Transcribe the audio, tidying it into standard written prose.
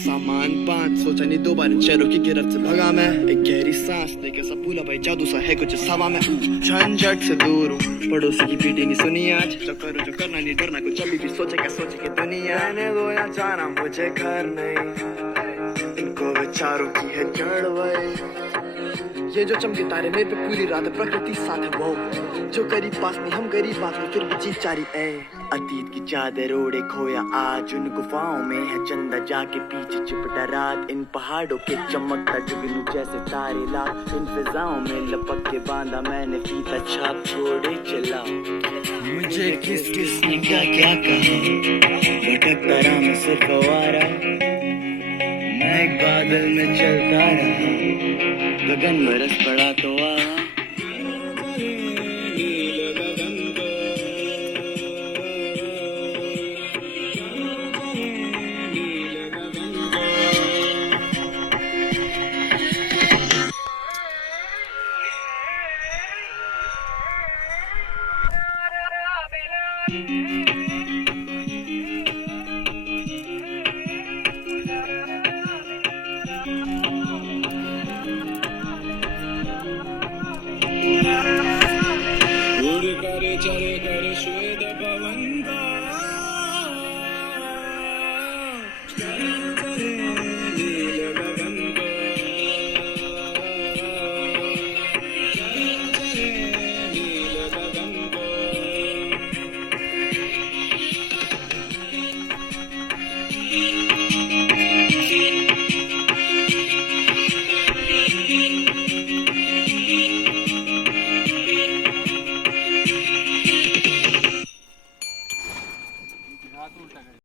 सामान 5 सोचा नहीं 2 बार चलो की गिरफ्त से भगा मैं एक गहरी सांस लेके सब भूला भाई जादू सा है कुछ सवा में झंझट से दूर हूँ पड़ोसी की पीटी नहीं सुनी आज जो करो जो करना नहीं डरना कुछ अभी भी सोचे क्या सोचे कि दुनिया ने दो या जाना मुझे घर नहीं इनको विचारों की है जड़ वही ये जो चमके तारे मेरे पे पूरी रात प्रकृति साथ है वो जो करीब पास नहीं हम गरीब बात में फिर भी जीत चारी ए अतीत की चादर ओढ़े खोया आज उन गुफाओं में है चंदा जाके पीछे चिपटा रात इन पहाड़ों के चमकता जुगनू जैसे तारे लाल इन फिजाओं में लपक के बांधा मैंने फीता छाप छोड़े चला मुझे किस किस ने क्या क्या कहा भटकता रहा मैं सिर्फ आवारा मैं एक बादल में चलता रहा गगन बरस पड़ा तो